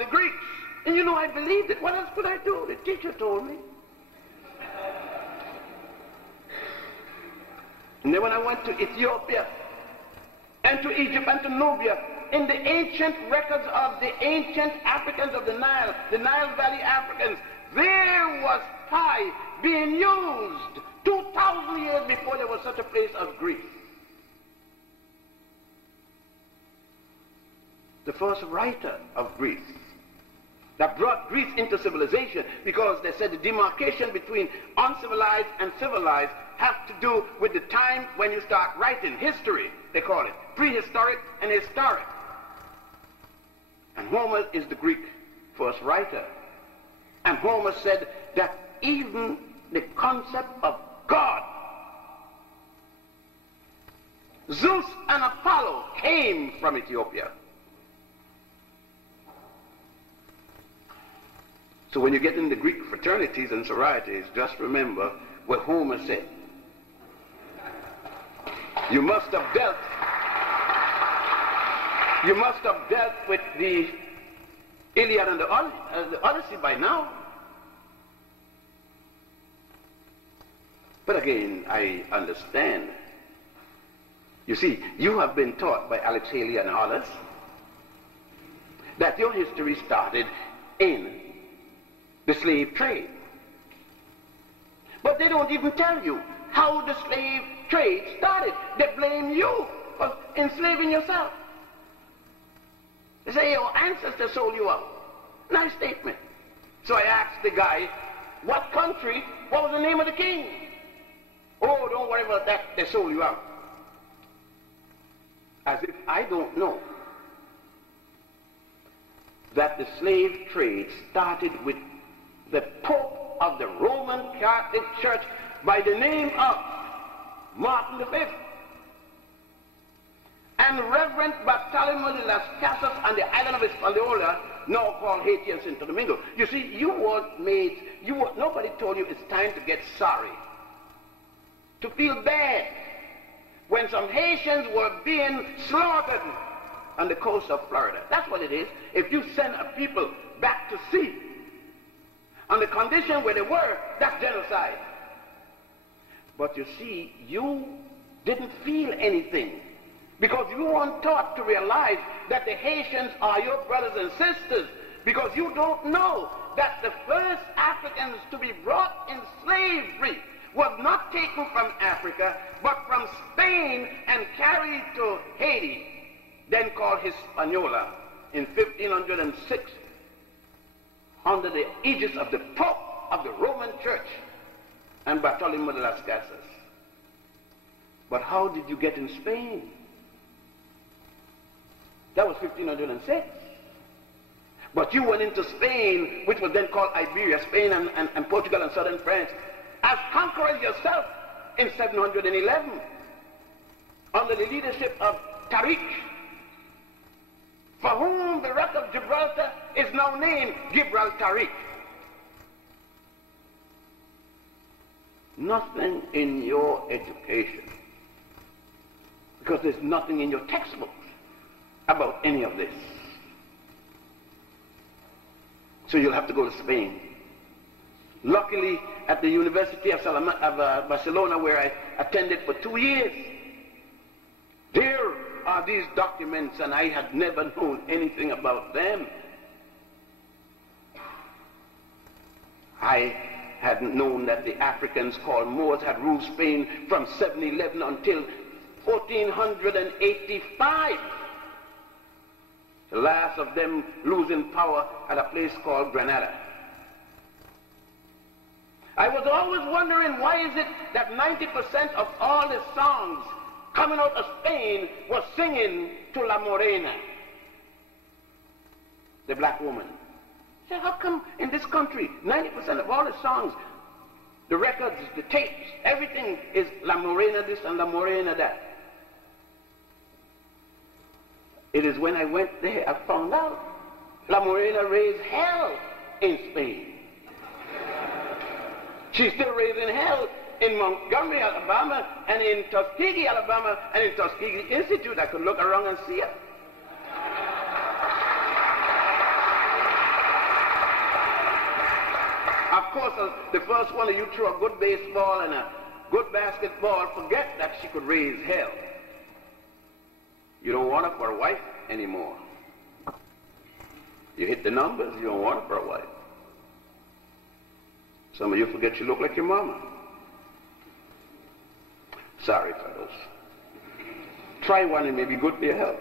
the Greeks. And you know, I believed it. What else could I do? The teacher told me. And then when I went to Ethiopia and to Egypt and to Nubia, in the ancient records of the ancient Africans of the Nile Valley Africans, there was pie being used 2,000 years before there was such a place as Greece. The first writer of Greece that brought Greece into civilization, because they said the demarcation between uncivilized and civilized has to do with the time when you start writing history, they call it, prehistoric and historic. And Homer is the Greek first writer. And Homer said that even the concept of God, Zeus and Apollo, came from Ethiopia. So when you get in the Greek fraternities and sororities, just remember what Homer said. You must have dealt with the Iliad and the Odyssey by now. But again, I understand. You see, you have been taught by Alex Haley and others that your history started in the slave trade. But they don't even tell you how the slave trade started. They blame you for enslaving yourself. They say your ancestors sold you out. Nice statement. So I asked the guy, what country, what was the name of the king? Oh, don't worry about that, they sold you out. As if I don't know that the slave trade started with the Pope of the Roman Catholic Church by the name of Martin V. And Reverend Bartolomeo de las Casas on the island of Hispaniola, now called Haiti and Santo Domingo. You see, nobody told you it's time to get sorry, to feel bad when some Haitians were being slaughtered on the coast of Florida. That's what it is. If you send a people back to sea on the condition where they were, that's genocide. But you see, you didn't feel anything because you weren't taught to realize that the Haitians are your brothers and sisters, because you don't know that the first Africans to be brought in slavery was not taken from Africa, but from Spain and carried to Haiti, then called Hispaniola, in 1506, under the aegis of the Pope of the Roman Church and Bartolomeo de las Casas. But how did you get in Spain? That was 1506. But you went into Spain, which was then called Iberia, Spain and Portugal and southern France, as conquerors yourself in 711, under the leadership of Tariq, for whom the Rock of Gibraltar is now named Gibraltaric. Nothing in your education, because there's nothing in your textbooks about any of this. So you'll have to go to Spain. Luckily, at the University of Barcelona, where I attended for 2 years, there are these documents, and I had never known anything about them. I hadn't known that the Africans called Moors had ruled Spain from 711 until 1485. The last of them losing power at a place called Granada. I was always wondering, why is it that 90% of all the songs coming out of Spain was singing to La Morena, the black woman? I said, how come in this country 90% of all the songs, the records, the tapes, everything is La Morena this and La Morena that? It is when I went there I found out La Morena raised hell in Spain. She's still raising hell in Montgomery, Alabama, and in Tuskegee, Alabama, and in Tuskegee Institute. I could look around and see it. uncle, the first one of you threw a good baseball and a good basketball, forget that she could raise hell. You don't want her for a wife anymore. You hit the numbers, you don't want her for a wife. Some of you forget you look like your mama. Sorry, fellows. Try one, it may be good for your health.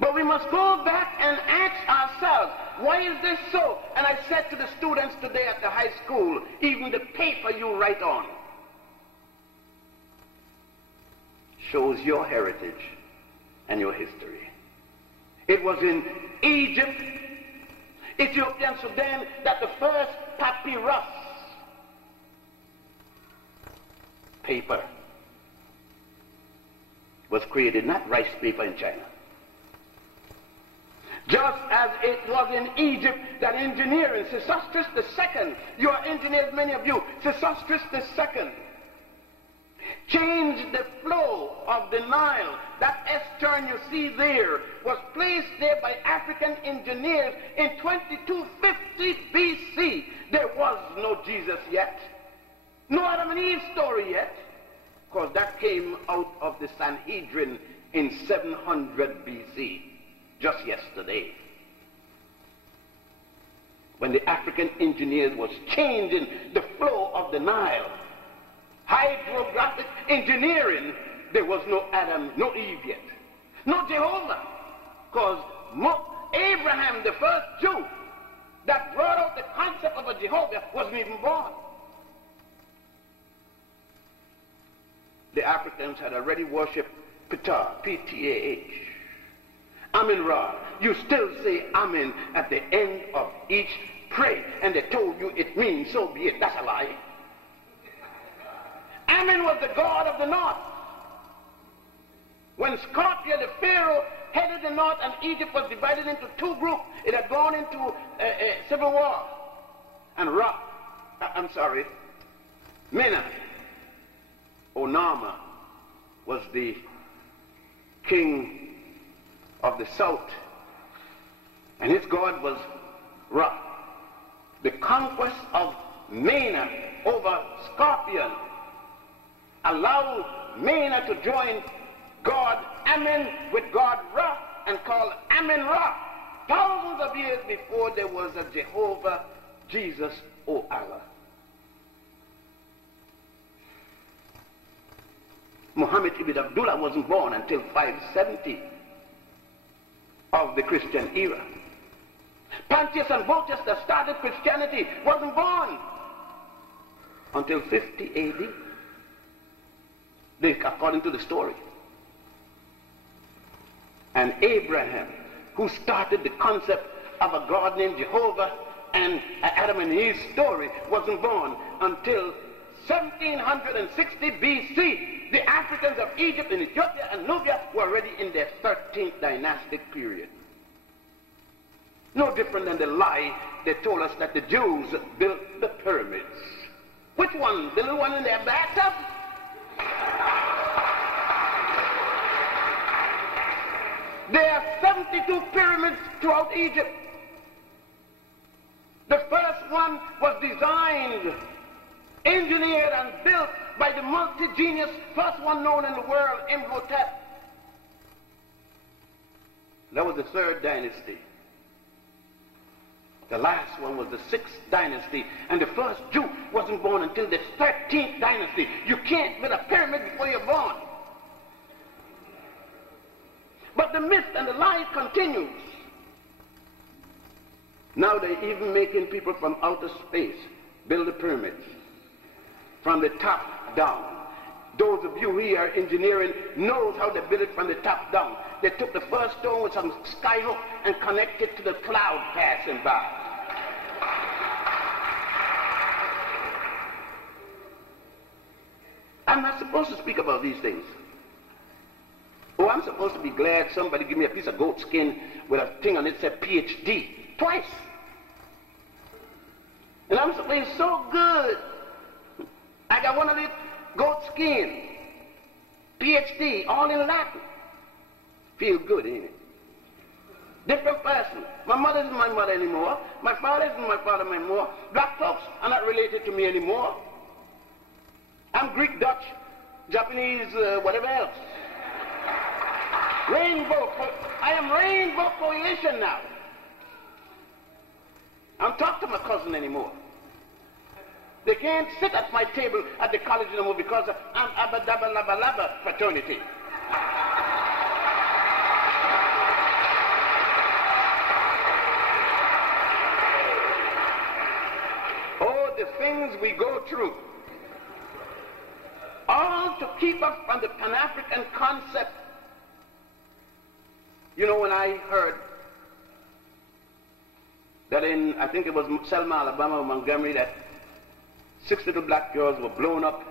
But we must go back and ask ourselves, why is this so? And I said to the students today at the high school, even the paper you write on shows your heritage and your history. It was in Egypt, Ethiopia, and Sudan that the first papyrus paper was created, not rice paper in China. Just as it was in Egypt that engineering, Sesostris II, you are engineers, many of you, Sesostris II, changed the flow of the Nile. That S-turn you see there was placed there by African engineers in 2250 BC. There was no Jesus yet. No Adam and Eve story yet. Because that came out of the Sanhedrin in 700 BC. Just yesterday, when the African engineers was changing the flow of the Nile, hydrographic engineering, there was no Adam, no Eve yet, no Jehovah, because Abraham, the first Jew that brought out the concept of a Jehovah, wasn't even born. The Africans had already worshipped Ptah, P-T-A-H. Amen-Ra. You still say Amen at the end of each prayer, and they told you it means so be it. That's a lie. Amen was the god of the north. When Scorpio, the Pharaoh, headed the north and Egypt was divided into two groups, it had gone into a civil war. And Mena, Onama, was the king of the south, and his god was Ra. The conquest of Mena over Scorpion allowed Mena to join God Amen with God Ra and call Amen-Ra. Thousands of years before there was a Jehovah Jesus O Allah. Muhammad ibn Abdullah wasn't born until 570 of the Christian era. Pontius and Botius that started Christianity wasn't born until 50 AD, according to the story. And Abraham, who started the concept of a God named Jehovah and Adam and Eve's story, wasn't born until 1760 BC. The Africans of Egypt and Ethiopia and Nubia were already in their 13th dynastic period. No different than the lie they told us that the Jews built the pyramids. Which one? The little one in their bathtub? There are 72 pyramids throughout Egypt. The first one was designed, engineered, and built by the multi-genius, first one known in the world, Imhotep. That was the third dynasty. The last one was the sixth dynasty, and the first Jew wasn't born until the 13th dynasty. You can't build a pyramid before you're born. But the myth and the lie continues. Now they're even making people from outer space build the pyramids from the top down. Those of you who are engineering knows how they build it from the top down. They took the first stone with some skyhook and connected to the cloud passing by. I'm not supposed to speak about these things. Oh, I'm supposed to be glad somebody give me a piece of goat skin with a thing on it that said PhD. Twice. And I'm supposed to be so good. I got one of these goat skin. PhD, all in Latin. Feel good, ain't it? Different person. My mother isn't my mother anymore. My father isn't my father anymore. Black folks are not related to me anymore. I'm Greek, Dutch, Japanese, whatever else. Rainbow. I am Rainbow Coalition now. I don't talk to my cousin anymore. They can't sit at my table at the college anymore because I'm Abba Dabba Labba Labba fraternity. Oh, the things we go through. All to keep us from the Pan-African concept. You know, when I heard that in, I think it was Selma, Alabama, or Montgomery, that 6 little black girls were blown up.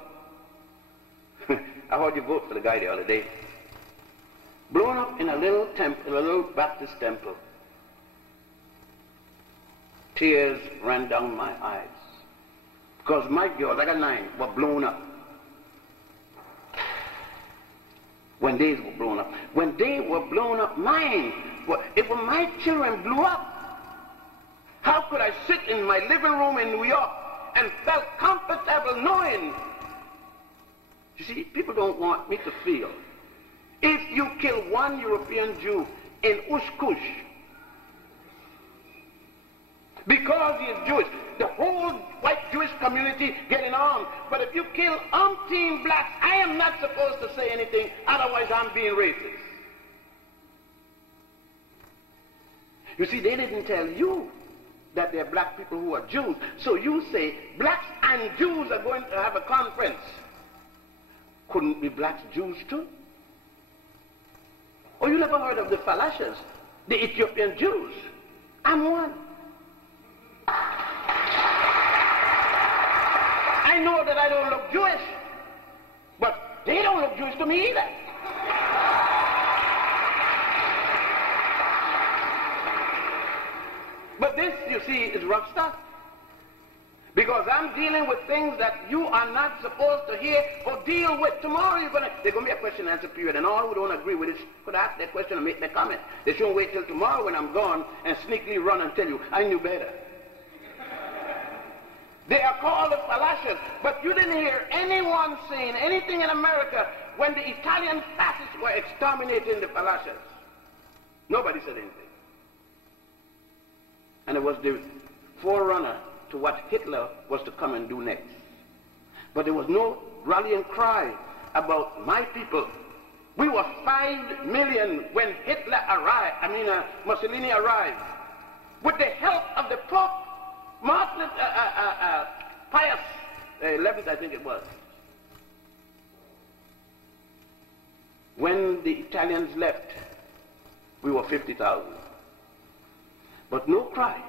I heard you vote for the guy the other day. Blown up in a little temple, a little Baptist temple. Tears ran down my eyes. Because my girls, I got 9, were blown up. When they were blown up. When they were blown up, mine, if my children blew up, how could I sit in my living room in New York and felt comfortable knowing? You see, people don't want me to feel. If you kill one European Jew in Ushkush, because he is Jewish, the whole white Jewish community getting armed. But if you kill umpteen blacks, I am not supposed to say anything, otherwise I'm being racist. You see, they didn't tell you that there are black people who are Jews. So you say blacks and Jews are going to have a conference. Couldn't be blacks Jews too? Or you never heard of the Falashas, the Ethiopian Jews? I'm one. I know that I don't look Jewish, but they don't look Jewish to me either. But this, you see, is rough stuff. Because I'm dealing with things that you are not supposed to hear or deal with. Tomorrow there's going to be a question and answer period, and all who don't agree with it could ask their question and make their comment. They shouldn't wait till tomorrow when I'm gone and sneakily run and tell you, I knew better. They are called the Falashas, but you didn't hear anyone saying anything in America when the Italian fascists were exterminating the Falashas. Nobody said anything. And it was the forerunner to what Hitler was to come and do next. But there was no rallying cry about my people. We were 5 million when Hitler arrived, Mussolini arrived. With the help of the Pope, Pius XI, I think it was. When the Italians left, we were 50,000. But no cry.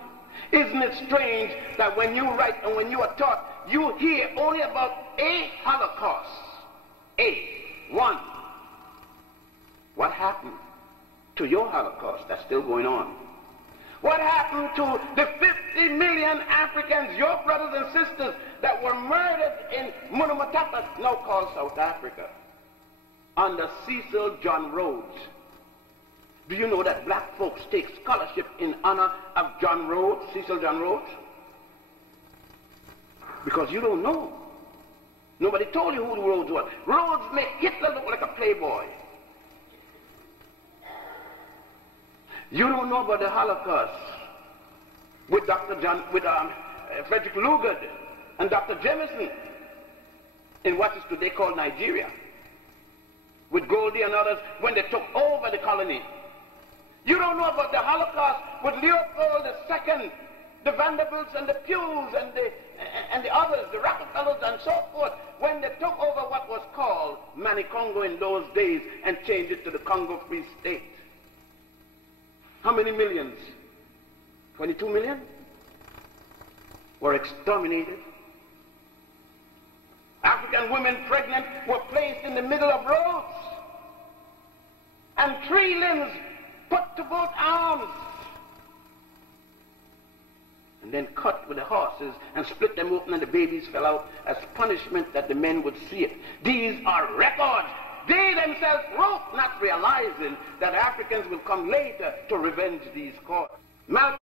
Isn't it strange that when you write and when you are taught, you hear only about a Holocaust? One. What happened to your Holocaust that's still going on? What happened to the 50 million Africans, your brothers and sisters, that were murdered in Munamatapa, now called South Africa, under Cecil John Rhodes? Do you know that black folks take scholarship in honor of John Rhodes, Cecil John Rhodes? Because you don't know. Nobody told you who Rhodes was. Rhodes made Hitler look like a playboy. You don't know about the Holocaust with Frederick Lugard and Dr. Jameson in what is today called Nigeria, with Goldie and others when they took over the colony. You don't know about the Holocaust with Leopold II, the Vanderbilts and the Pews and the others, the Rockefellers and so forth, when they took over what was called Manicongo in those days and changed it to the Congo Free State. How many millions? 22 million were exterminated. African women pregnant were placed in the middle of roads, and 3 limbs put to both arms, and then cut with the horses and split them open, and the babies fell out as punishment that the men would see it. These are records. They themselves wrote, not realizing that Africans will come later to revenge these causes. Malcolm